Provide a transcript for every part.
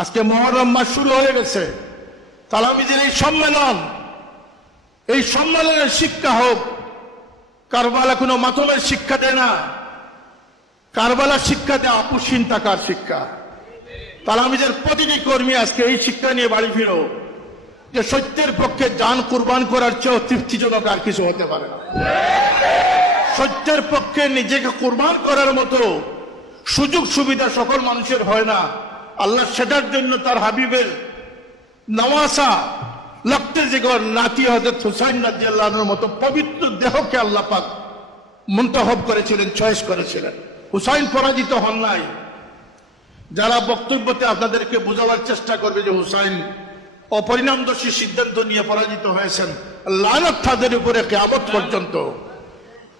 আজকে মহরম মাস শুরু হয়ে গেছে। তালামিদের এই সম্মেলন, এই সম্মেলনের শিক্ষা হোক। কারবালা কোনো মাতমের শিক্ষা দেয় না। কারবালা শিক্ষা দেয় আপুসীন টাকার শিক্ষা। তালামিদের প্রতিটি কর্মী আজকে এই শিক্ষা নিয়ে বাড়ি ফিরো। যে সত্যের পক্ষে যান কুরবান করার চেয়েও তৃপ্তিজনক আর কিছু হতে পারে না। সত্যের পক্ষে নিজেকে কুরবান করার মতো সুযোগ সুবিধা সকল মানুষের হয় না। আল্লাহ সেটার জন্য তার হাবিবের নওয়াসা লক্তে জিগর নাতি হজরত হুসাইন রাজিয়াল্লাহর মতো পবিত্র দেহকে আল্লাহ পাক মন্তহব করেছিলেন চয়েস করেছিলেন। হুসাইন পরাজিত হন নাই। যারা বক্তব্যতে আপনাদেরকে বোঝাবার চেষ্টা করবে যে হুসাইন অপরিণামদর্শী সিদ্ধান্ত নিয়ে পরাজিত হয়েছেন, লানত তাদের উপরে কেয়ামত পর্যন্ত।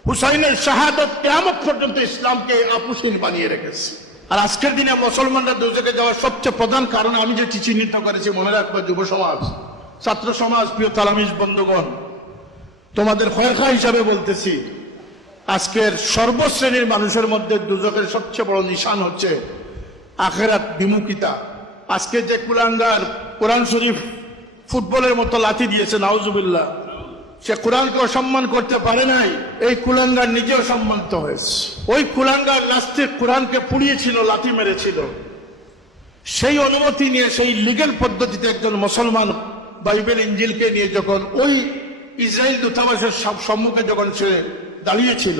হুসাইনের শাহাদত কেয়ামত পর্যন্ত ইসলামকে আপুসীন বানিয়ে রেখেছে। আর আজকের দিনে মুসলমানরা দুজকে যাওয়ার সবচেয়ে প্রধান কারণ আমি যেটি চিহ্নিত করেছি, মনে রাখব, যুব সমাজ, ছাত্র সমাজ, প্রিয় তালামিজ বন্ধুগণ, তোমাদের খয়খা হিসাবে বলতেছি, আজকের সর্বশ্রেণীর মানুষের মধ্যে দুজকের সবচেয়ে বড় নিশান হচ্ছে আখেরাত বিমুখিতা। আজকে যে কুলাঙ্গার কোরআন শরীফ ফুটবলের মতো লাথি দিয়েছে, নাউজুবিল্লাহ সে কোরআনকে অসম্মান করতে পারে নাই, এই কুলাঙ্গার নিজেও সম্মানিত হয়েছে। ওই কুলাঙ্গার নাস্তিক কোরআনকে পুড়িয়েছিল, লাথি মেরেছিল। সেই অনুমতি নিয়ে, সেই লিগেল পদ্ধতিতে একজন মুসলমান বাইবেল ইঞ্জিলকে নিয়ে যখন, ওই ইসরায়েল দূতাবাসের সম্মুখে যখন সে দাঁড়িয়েছিল,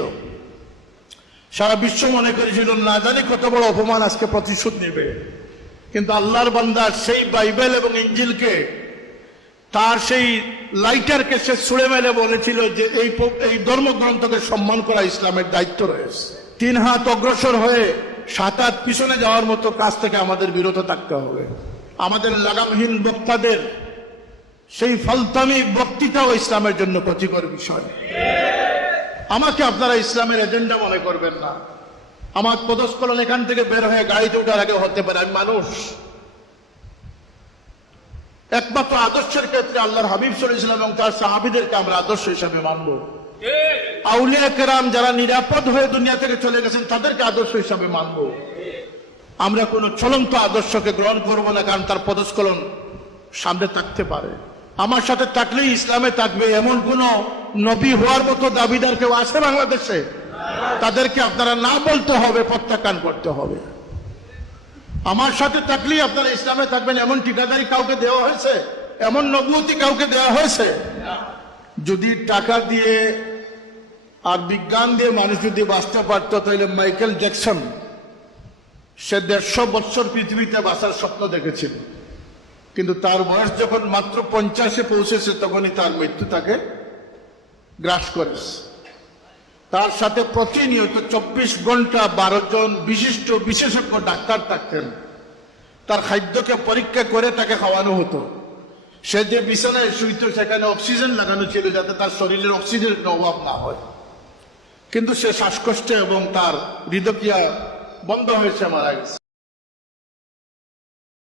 সারা বিশ্ব মনে করেছিল, না জানি কত বড় অপমান আজকে প্রতিশোধ নেবে। কিন্তু আল্লাহর বান্দার সেই বাইবেল এবং ইঞ্জিলকে তার সেই লাইটারকে সে ছুড়ে মেলে বলেছিল যে এই এই ধর্মগ্রন্থকে সম্মান করা ইসলামের দায়িত্ব রয়েছে। তিন হাত অগ্রসর হয়ে সাত হাত পিছনে যাওয়ার মতো কাজ থেকে আমাদের বিরত থাকতে হবে। আমাদের লাগামহীন বক্তাদের সেই ফলতামি বক্তৃতাও ইসলামের জন্য ক্ষতিকর বিষয়। আমাকে আপনারা ইসলামের এজেন্ডা মনে করবেন না। আমার পদস্খলন এখান থেকে বের হয়ে গাড়িতে ওঠার আগে হতে পারে। আমি মানুষ। একমাত্র আদর্শের ক্ষেত্রে আল্লাহর হাবিব ইসলাম এবং তার সাহাবিদেরকে আমরা আদর্শ হিসাবে মানব। আউলিয়া কেরাম যারা নিরাপদ হয়ে দুনিয়া থেকে চলে গেছেন তাদেরকে আদর্শ হিসাবে মানব। আমরা কোন চলন্ত আদর্শকে গ্রহণ করব না কারণ তার পদস্খলন সামনে থাকতে পারে। আমার সাথে থাকলেই ইসলামে থাকবে এমন কোন নবী হওয়ার মতো দাবিদার কেউ আছে বাংলাদেশে? তাদেরকে আপনারা না বলতে হবে প্রত্যাখ্যান করতে হবে। আমার সাথে থাকলেই আপনারা ইসলামে থাকবেন, এমন ঠিকাদারি কাউকে দেওয়া হয়েছে? এমন নবুতি কাউকে দেওয়া হয়েছে? যদি টাকা দিয়ে আর বিজ্ঞান দিয়ে মানুষ যদি বাঁচতে পারত, তাহলে মাইকেল জ্যাকসন সে দেড়শো বছর পৃথিবীতে বাঁচার স্বপ্ন দেখেছিল। কিন্তু তার বয়স যখন মাত্র পঞ্চাশে পৌঁছেছে, তখনই তার মৃত্যু তাকে গ্রাস করেছে। তার সাথে প্রতিনিয়ত চব্বিশ ঘণ্টা বারো জন বিশিষ্ট বিশেষজ্ঞ ডাক্তার থাকতেন। তার খাদ্যকে পরীক্ষা করে তাকে খাওয়ানো হতো। সে যে বিছানায় শুইত, সেখানে অক্সিজেন লাগানো ছিল যাতে তার শরীরের অক্সিজেনের অভাব না হয়। কিন্তু সে শ্বাসকষ্টে এবং তার হৃদক্রিয়া বন্ধ হয়েছে, মারা গেছে।